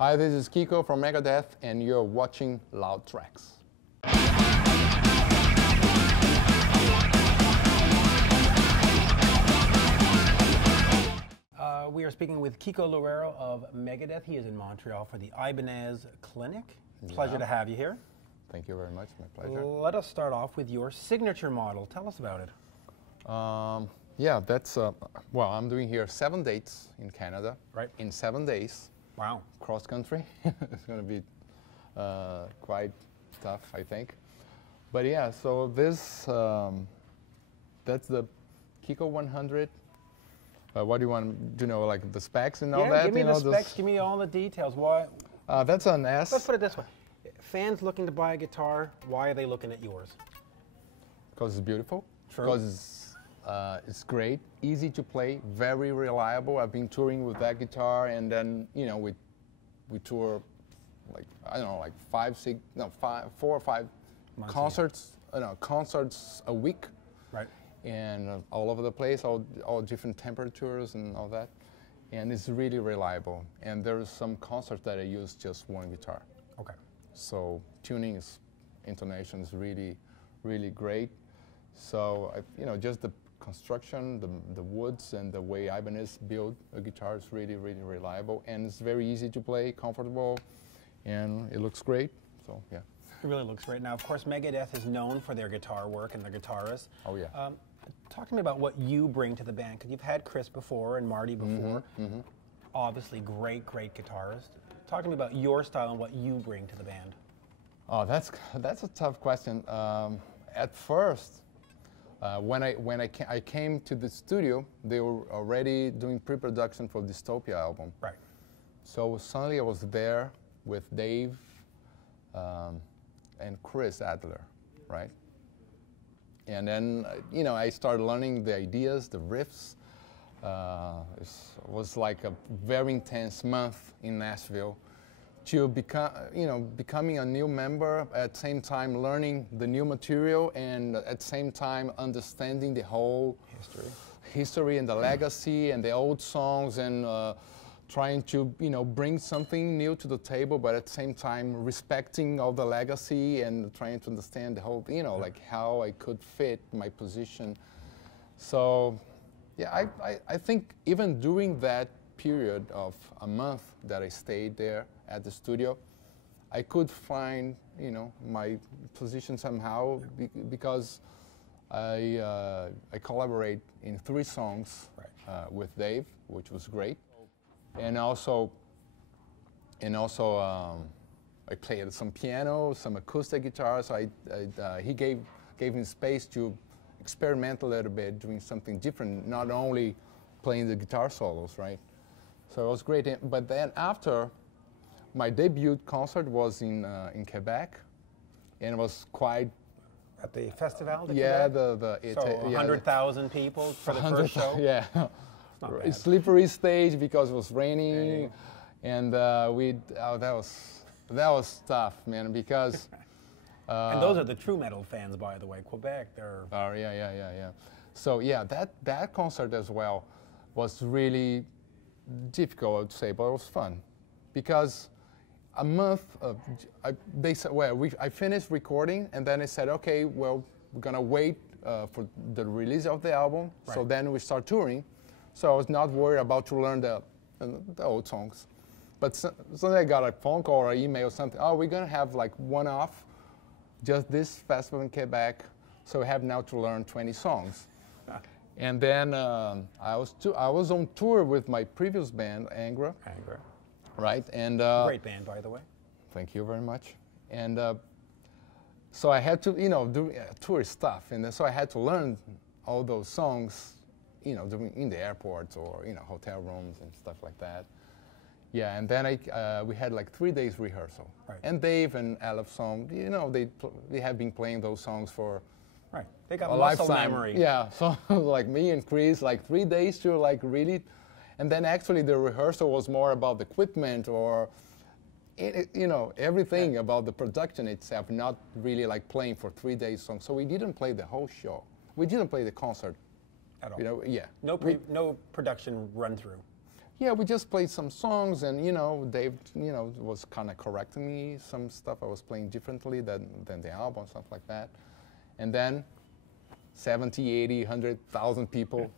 Hi, this is Kiko from Megadeth, and you're watching Loud Tracks. We are speaking with Kiko Loureiro of Megadeth. He is in Montreal for the Ibanez Clinic. Pleasure to have you here. Thank you very much. My pleasure. Let us start off with your signature model. Tell us about it. Yeah, that's, well, I'm doing here 7 dates in Canada. Right. In 7 days. Wow. Cross country. It's going to be quite tough, I think. But yeah, so this, that's the Kiko 100. What do you want to know, like the specs and all that? Yeah, give me the specs, this, give me all the details. Why? That's an S. Let's put it this way. Fans looking to buy a guitar, why are they looking at yours? Because it's beautiful. True. Because it's great, easy to play, very reliable. I've been touring with that guitar, and then, you know, we tour, like, I don't know, like 4 or 5 Months, concerts, concerts a week. Right. And all over the place, all different temperatures and all that. And it's really reliable. And there's some concerts that I use just one guitar. Okay. So tuning is, intonation is really, really great. So, you know, just the construction, the woods, and the way Ibanez built a guitar is really, really reliable. And it's very easy to play, comfortable, and it looks great. So, yeah. It really looks great. Now, of course, Megadeth is known for their guitar work and their guitarists. Oh, yeah. Talk to me about what you bring to the band, because you've had Chris before and Marty before. Obviously, great, great guitarist. Talk to me about your style and what you bring to the band. Oh, that's a tough question. At first, when I came to the studio, they were already doing pre-production for Dystopia album. Right. So suddenly I was there with Dave and Chris Adler, right? And then, you know, I started learning the ideas, the riffs. It was like a very intense month in Nashville to becoming a new member, at the same time learning the new material, and at the same time understanding the whole history and the legacy and the old songs, and trying to, you know, bring something new to the table, but at the same time respecting all the legacy and trying to understand the whole, you know, like how I could fit my position. So, yeah, I think even during that period of a month that I stayed there at the studio, I could find, you know, my position somehow, because I collaborate in 3 songs with Dave, which was great. And also, I played some piano, some acoustic guitar. So he gave me space to experiment a little bit, doing something different, not only playing the guitar solos, right? So it was great. But then after, my debut concert was in Quebec, and it was quite. At the festival? Yeah, Quebec? So 100,000 people for the first show? Yeah. A slippery stage because it was raining, and that was tough, man, because. And those are the true metal fans, by the way. Quebec, they're. Oh yeah. So yeah, that concert as well was really difficult, I would say, but it was fun, because a month they said, well, I finished recording, and then they said, okay, well, we're gonna wait for the release of the album, so then we start touring. So I was not worried about to learn the old songs. But suddenly I got a phone call or an email or something. Oh, we're going to have like one-off, just this festival in Quebec. So we have now to learn 20 songs. And then I was on tour with my previous band, Angra. Right. And great band, by the way. Thank you very much. And so I had to, you know, do tour stuff. And then, so I had to learn all those songs, you know, in the airports or, you know, hotel rooms and stuff like that. Yeah, and then we had like 3 days rehearsal. Right. And Dave and Alefson, you know, they have been playing those songs for they got a muscle lifetime. Memory. Yeah, so like me and Chris, like 3 days to like really, and then actually the rehearsal was more about the equipment or, you know, everything about the production itself, not really like playing for 3 days songs. So we didn't play the whole show. We didn't play the concert. At all. You know, yeah. No production run through. Yeah, we just played some songs, and Dave, was kind of correcting me some stuff I was playing differently than the album, stuff like that. And then 70, 80, 100,000 people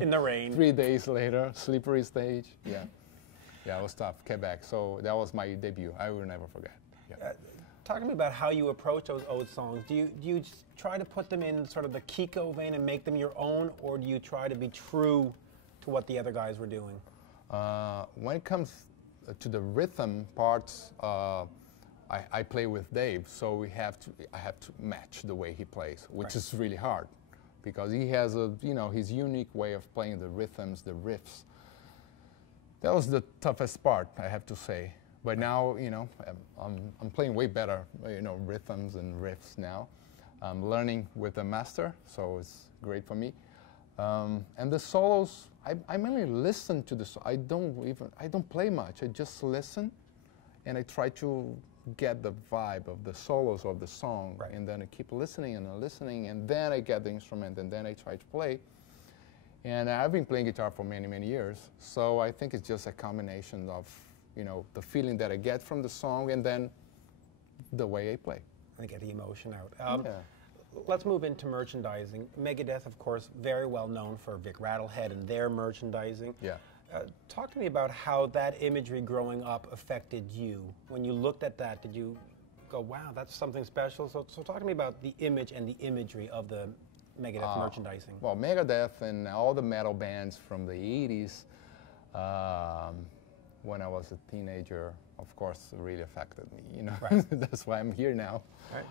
in the rain. 3 days later, slippery stage. Yeah, it was tough. Quebec. So that was my debut. I will never forget. Yeah. Talk to me about how you approach those old songs. Do you just try to put them in sort of the Kiko vein and make them your own, or do you try to be true to what the other guys were doing? When it comes to the rhythm parts, I play with Dave, so I have to match the way he plays, which is really hard, because he has his unique way of playing the rhythms, the riffs. That was the toughest part, I have to say. But now, I'm playing way better, rhythms and riffs now. I'm learning with a master, so it's great for me. And the solos, I mainly listen to the. I don't play much. I just listen, and I try to get the vibe of the solos of the song, and then I keep listening and listening, and then I get the instrument, and then I try to play. And I've been playing guitar for many, many years, so I think it's just a combination of the feeling that I get from the song, and then the way I play. I get the emotion out. Let's move into merchandising. Megadeth, of course, very well known for Vic Rattlehead and their merchandising. Yeah. Talk to me about how that imagery growing up affected you. When you looked at that, did you go, wow, that's something special? So talk to me about the image and the imagery of the Megadeth merchandising. Well, Megadeth and all the metal bands from the 80s, when I was a teenager, of course, really affected me. Right. That's why I'm here now,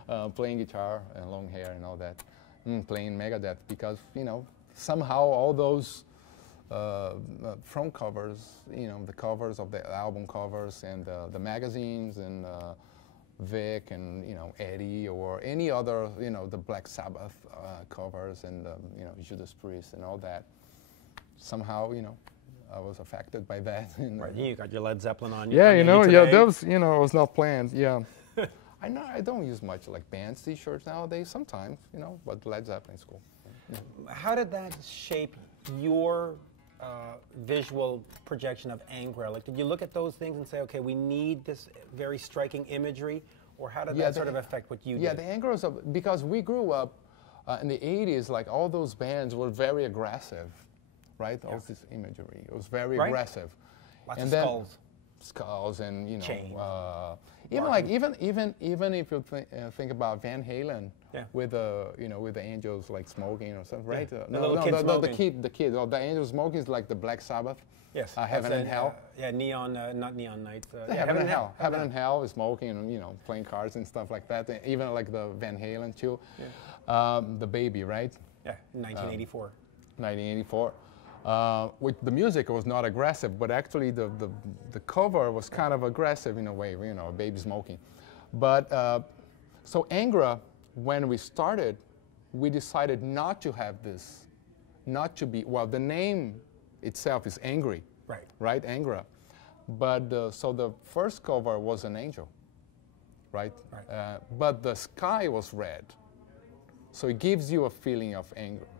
right. Playing guitar and long hair and all that, playing Megadeth, because somehow all those front covers, the covers of the album covers and the magazines and Vic and Eddie or any other the Black Sabbath covers and Judas Priest and all that, somehow I was affected by that. Right, you got your Led Zeppelin on. Yeah, that was it was not planned. Yeah, I don't use much like bands T-shirts nowadays. Sometimes but Led Zeppelin is cool. How did that shape your visual projection of Angra? Like, did you look at those things and say, okay, we need this very striking imagery, or how did that sort of affect what you did? Yeah, the Angra was because we grew up in the 80s. Like all those bands were very aggressive. Right, all this imagery. It was very aggressive. Lots of skulls and chains. Even if you think about Van Halen with with the angels like smoking or something, right? The kid. Oh, the angels smoking is like the Black Sabbath. Yes. Heaven and Hell. Neon, not Neon Nights. Heaven and Hell. Heaven and Hell is smoking and playing cards and stuff like that. Even like the Van Halen too. Yeah. The Baby, right? Yeah, 1984. 1984. With the music, it was not aggressive, but actually the cover was kind of aggressive in a way, a baby smoking. But so Angra, when we started, we decided not to have this, not to be, well, the name itself is angry, right, Angra. But so the first cover was an angel, right? But the sky was red, so it gives you a feeling of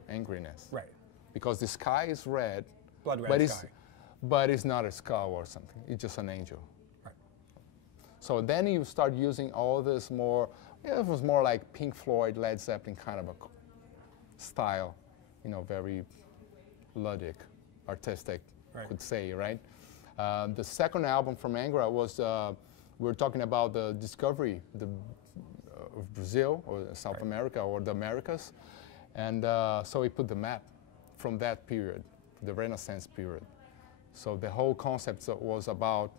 angriness. Right. Because the sky is red, blood red sky. But it's not a skull or something. It's just an angel. Right. So then you start using all this more. It was more like Pink Floyd, Led Zeppelin kind of a style, very ludic, artistic, could say, right? The second album from Angra was we were talking about the discovery of Brazil or South America or the Americas, and so we put the map from that period, the Renaissance period. So the whole concept was about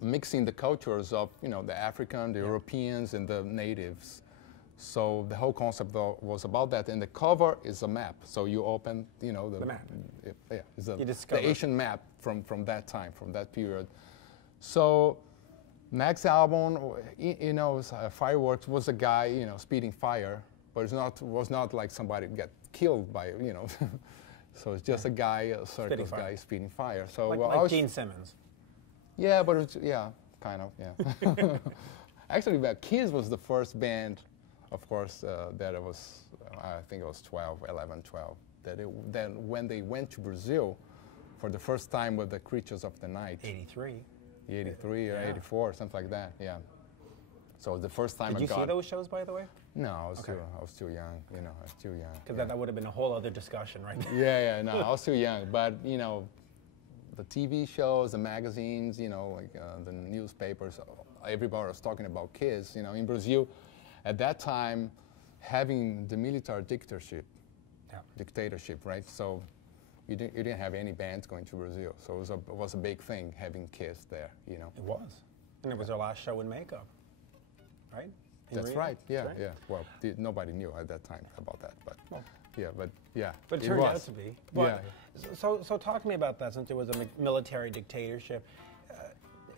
mixing the cultures of the African, the Europeans, and the natives. So the whole concept was about that, and the cover is a map. So you open, the map. It's the Asian map from that time, from that period. So next album, Fireworks was a guy, speeding fire, but was not like somebody get killed by, so it's just a guy, a circus guy speeding fire. So like Gene Simmons. Yeah, but it's, kind of, yeah. Actually, Kiss was the first band, of course, that it was, I think it was 12, 11, 12. Then when they went to Brazil for the first time with the Creatures of the Night. 83. 83 or 84, something like that, yeah. So it was the first time Did you see those shows, by the way? No, I was too young, you know, I was too young. Because that would have been a whole other discussion, right? No, I was too young. But, you know, the TV shows, the magazines, you know, like the newspapers, everybody was talking about Kiss. You know, in Brazil, at that time, having the military dictatorship, right? So you didn't have any bands going to Brazil. So it was a big thing having Kiss there, you know. It was. And it was their last show in makeup, right? That's right, yeah, right? Yeah. Well, nobody knew at that time about that, but But it turned out to be. But, so talk to me about that, since it was a military dictatorship.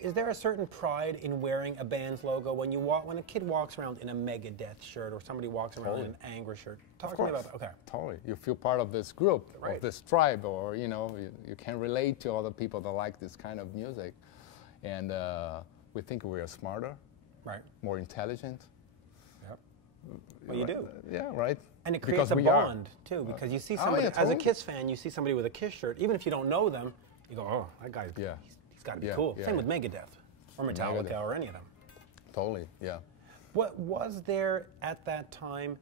Is there a certain pride in wearing a band's logo when a kid walks around in a Megadeth shirt or somebody walks around in an Angra shirt? Talk to me about that. Okay. Totally. You feel part of this group, of this tribe, or you know, you can relate to other people that like this kind of music, and we think we are smarter, right? More intelligent. Yep. Well, you do. Yeah, right. And it creates a bond too, because you see somebody as a Kiss fan, you see somebody with a Kiss shirt, even if you don't know them, you go, oh, that guy's he's got to be cool. Same with Megadeth or Metallica or any of them. Totally, yeah. What was there at that time,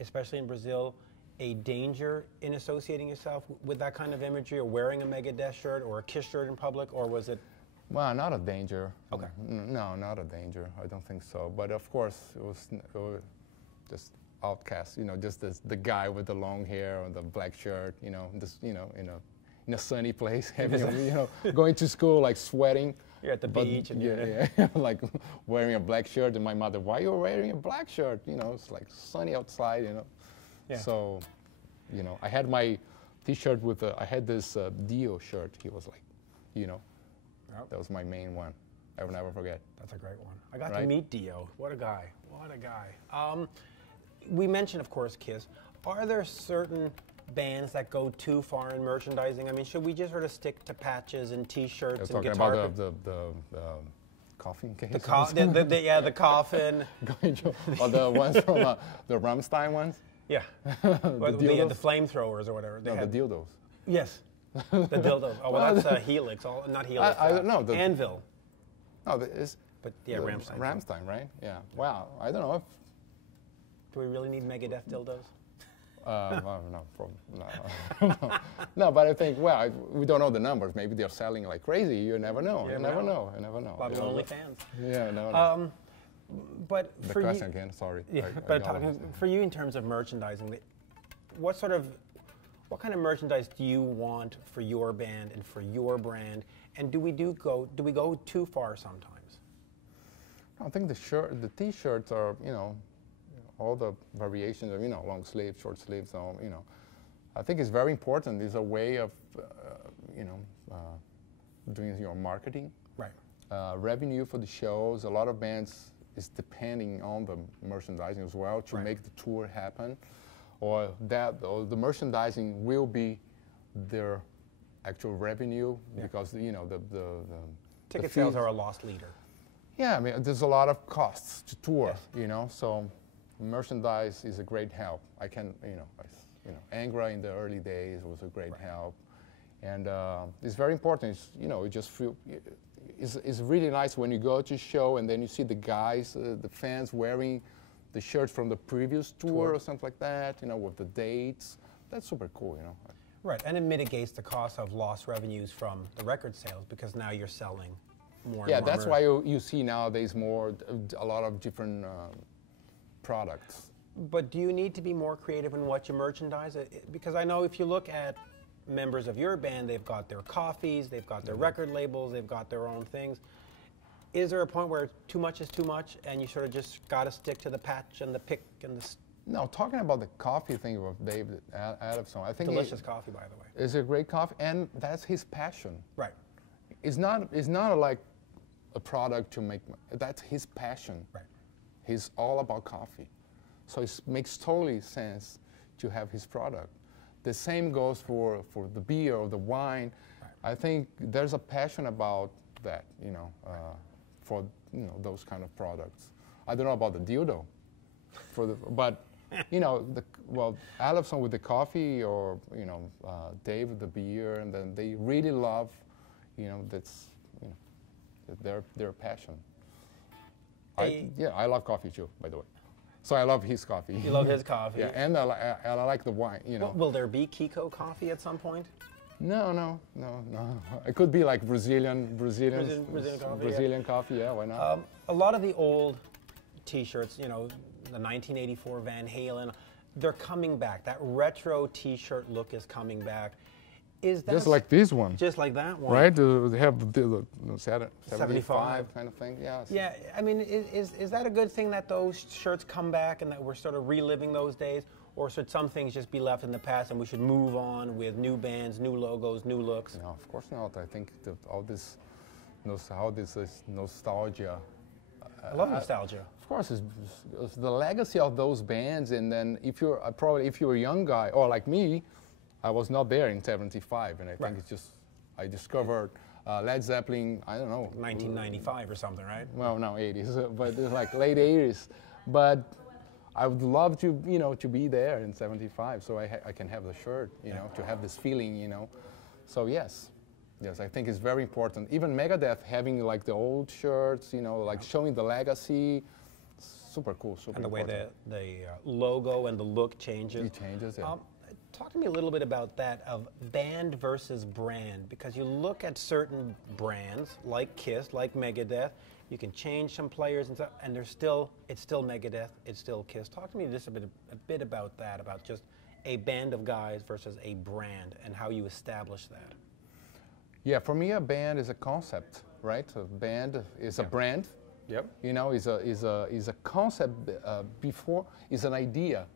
especially in Brazil, a danger in associating yourself with that kind of imagery, or wearing a Megadeth shirt or a Kiss shirt in public, or was it? Well, not a danger. Okay. No, not a danger. I don't think so. But of course, it was just outcast. You know, just the guy with the long hair and the black shirt. You know, just in a sunny place, having going to school like sweating. You're at the beach and like wearing a black shirt. And my mother, why are you wearing a black shirt? You know, it's like sunny outside. You know. Yeah. So, you know, I had my T-shirt with I had this Dio shirt. He was like, you know. Yep. That was my main one. I will never forget. That's a great one. I got to meet Dio. What a guy. What a guy. We mentioned, of course, Kiss. Are there certain bands that go too far in merchandising? I mean, should we just sort of stick to patches and T-shirts and guitar? Talking about the coffin case? The coffin. Or the ones from the Rammstein ones? Yeah. the flamethrowers or whatever. The dildos. Yes. The dildos. Oh, well, that's Helix. Not Helix. I don't know. Anvil. No, it's... But, yeah, Rammstein. Rammstein, right? Yeah. Wow. I don't know if... Do we really need Megadeth dildos? No, but I think, well, we don't know the numbers. Maybe they're selling like crazy. You never know. You never know. You never know. A lot of lonely fans. Yeah, no. But the for question again, sorry. Yeah, for you in terms of merchandising, what kind of merchandise do you want for your band and for your brand? And do we go too far sometimes? I think the T-shirts are, you know, all the variations of, you know, long sleeves, short sleeves, so, you know. I think it's very important. It's a way of, you know, doing your marketing. Right. Revenue for the shows. A lot of bands is depending on the merchandising as well to make the tour happen. Or the merchandising will be their actual revenue because, you know, the ticket sales are a lost leader. Yeah, I mean, there's a lot of costs to tour, you know, so merchandise is a great help. I can, you know, Angra in the early days was a great help. And it's very important. It's, you know, it just feel, it's really nice when you go to a show and then you see the guys, the fans wearing the shirts from the previous tour or something like that, you know, with the dates. That's super cool, you know. Right, and it mitigates the cost of lost revenues from the record sales because now you're selling more and more. That's why you see nowadays a lot of different products. But do you need to be more creative in what you merchandise? Because I know if you look at members of your band, they've got their coffees, they've got their record labels, they've got their own things. Is there a point where too much is too much and you sort of just got to stick to the patch and the pick and the... No, talking about the coffee thing with David Adamson, I think delicious coffee, by the way. It's a great coffee, and that's his passion. Right. It's not like a product to make. That's his passion. Right. He's all about coffee, so it makes totally sense to have his product. The same goes for the beer or the wine. Right. I think there's a passion about that, you know, for those kind of products. I don't know about the dildo, but you know, I love some with the coffee, or you know, Dave with the beer, and then they really love, you know, that's, you know, their passion. I love coffee too, by the way. So I love his coffee. You love his coffee. Yeah, and I like the wine, you know. Well, will there be Kiko coffee at some point? No. It could be like Brazilian coffee. Yeah, why not? A lot of the old T-shirts, you know, the 1984 Van Halen, they're coming back. That retro T-shirt look is coming back. Is that just like this one? Just like that one, right? They have the 75 kind of thing. Yeah. Yeah. I mean, is that a good thing that those shirts come back and that we're sort of reliving those days? Or should some things just be left in the past and we should move on with new bands, new logos, new looks? No, of course not. I think all this nostalgia. I love nostalgia. Of course, it's the legacy of those bands. And then if you're a young guy, or like me, I was not there in '75, and I think it's just I discovered Led Zeppelin. I don't know, 1995 or something, right? Well, no, '80s, but it's like late '80s. But I would love to, you know, to be there in '75, so I can have the shirt, you know, to have this feeling, you know. So yes, I think it's very important. Even Megadeth having like the old shirts, you know, like showing the legacy, super cool, super. And the important. way the logo and the look changes. It changes, yeah. Talk to me a little bit about that, of band versus brand, because you look at certain brands like Kiss, like Megadeth, you can change some players and stuff, and it's still Megadeth, it's still Kiss. Talk to me just a bit about that, about just a band of guys versus a brand and how you establish that. Yeah, for me, a band is a concept, right? A band is a brand. Yep. You know, is a concept before is an idea.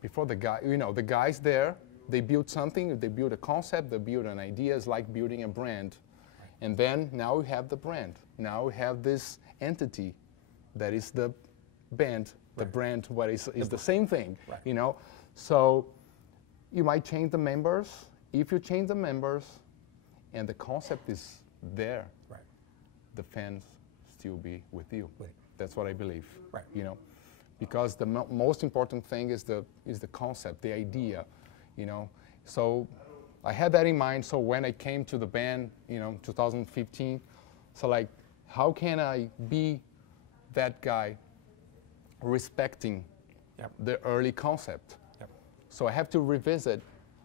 Before the guy, you know, the guys there, they build something, they build a concept, they build an idea. It's like building a brand. And then now we have the brand. Now we have this entity that is the band. The brand, what is the same thing, you know? So you might change the members. If you change the members and the concept is there, the fans still be with you. That's what I believe, you know? Because the most important thing is the concept, the idea, you know. So I had that in mind. So when I came to the band, you know, 2015, so like, how can I be that guy respecting the early concept? So I have to revisit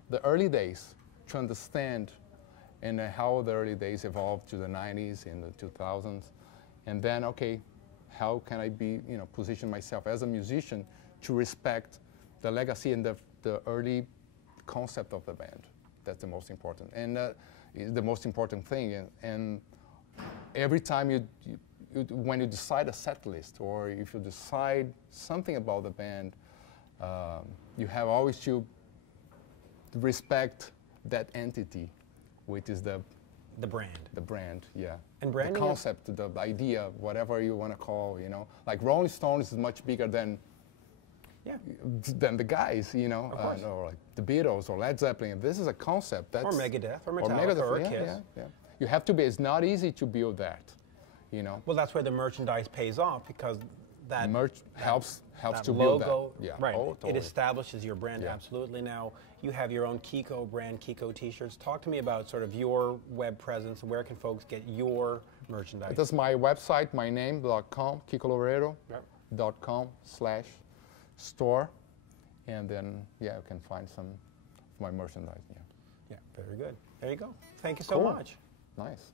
the early days to understand and how the early days evolved to the 90s and the 2000s, and then okay. How can I be, you know, position myself as a musician to respect the legacy and the early concept of the band? That's the most important, and the most important thing. And every time when you decide a set list, or if you decide something about the band, you have always to respect that entity, which is the brand. The brand, yeah. And branding, the concept, the idea, whatever you want to call, you know. Like Rolling Stones is much bigger than the guys, you know. Or like the Beatles or Led Zeppelin. This is a concept. That's, or Megadeth or Metallica or Kiss. Yeah. You have to be. It's not easy to build that, you know. Well, that's where the merchandise pays off, because that merch helps that to logo, build that. Yeah. Right. Oh, totally. It establishes your brand, absolutely. Now, you have your own Kiko brand, Kiko T-shirts. Talk to me about sort of your web presence. Where can folks get your merchandise? That's my website, my name.com, KikoLoureiro.com/store. And then, you can find some of my merchandise. Yeah, very good. There you go. Thank you so much. Nice.